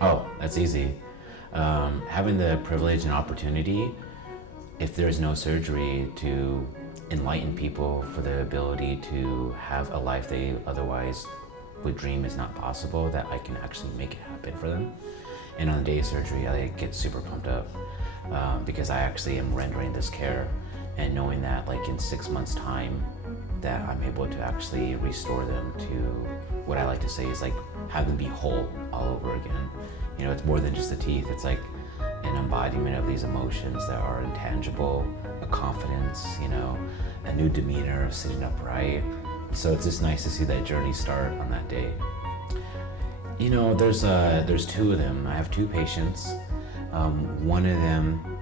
Oh, that's easy. Having the privilege and opportunity, if there's no surgery, to enlighten people for the ability to have a life they otherwise would dream is not possible, that I can actually make it happen for them. And on the day of surgery, I get super pumped up because I actually am rendering this care, and knowing that like in 6 months time that I'm able to actually restore them to what I like to say is like have them be whole all over again. You know, it's more than just the teeth. It's like an embodiment of these emotions that are intangible, a confidence, you know, a new demeanor of sitting upright. So it's just nice to see that journey start on that day. You know, there's two of them. I have two patients. One of them,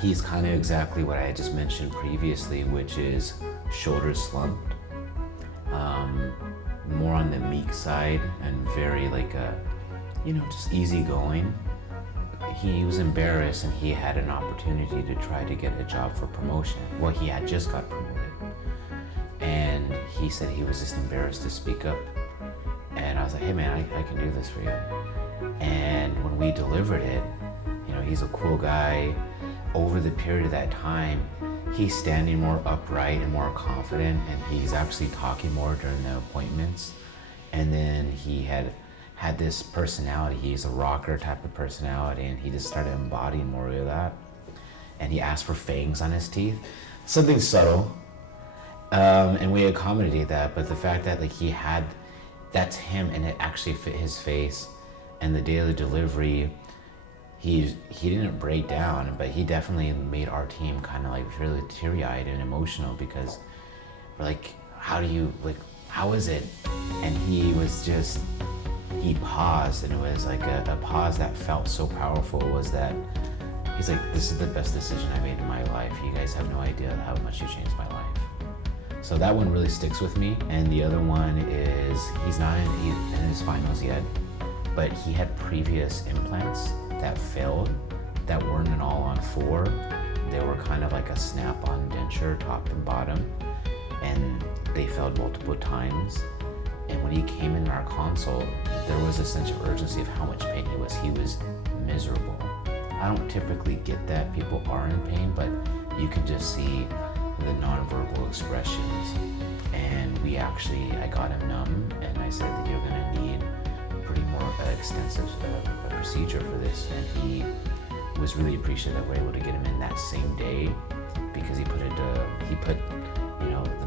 he's kind of exactly what I had just mentioned previously, which is shoulders slumped, more on the meek side and very like just easygoing. He was embarrassed and he had an opportunity to try to get a job for promotion. Well, he had just got promoted. And he said he was just embarrassed to speak up. And I was like, hey man, I can do this for you. And when we delivered it, you know, he's a cool guy. Over the period of that time, he's standing more upright and more confident, and he's actually talking more during the appointments. And then he had this personality. He's a rocker type of personality, and he just started embodying more of that. And he asked for fangs on his teeth, something subtle. And we accommodated that, but the fact that like that's him and it actually fit his face. And the day of the delivery, he didn't break down, but he definitely made our team kind of like really teary-eyed and emotional, because we're like, how is it? And he paused, and it was like a pause that felt so powerful. Was that he's like, this is the best decision I made in my life. You guys have no idea how much you changed my life. So that one really sticks with me. And the other one is, he's not in his finals yet, but he had previous implants that failed, that weren't an all-on-4. They were kind of like a snap-on denture, top and bottom, and they failed multiple times. And when he came in our consult, there was a sense of urgency of how much pain he was. He was miserable. I don't typically get that people are in pain, but you can just see the nonverbal expressions. And I got him numb, and I said that you're gonna need pretty more extensive procedure for this. And he was really appreciative that we're able to get him in that same day, because he put the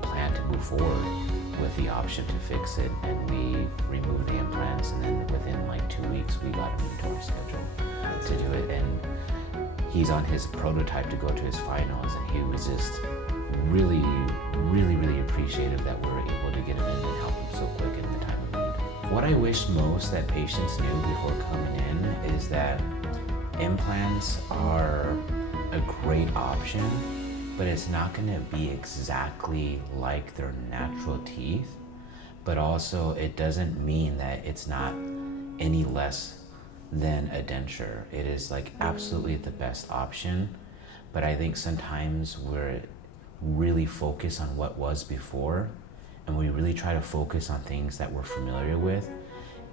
plan to move forward with the option to fix it, and we removed the implants, and then within like 2 weeks we got him into our schedule to do it. And he's on his prototype to go to his finals, and he was just really, really, really appreciative that we were able to get him in and help him so quick in the time of need. What I wish most that patients knew before coming in is that implants are a great option, but it's not going to be exactly like their natural teeth. But also, it doesn't mean that it's not any less than a denture. It is like absolutely the best option. But I think sometimes we're really focus on what was before, and we really try to focus on things that we're familiar with.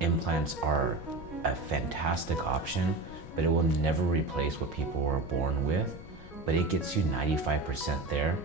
Implants are a fantastic option, but it will never replace what people were born with. But it gets you 95% there,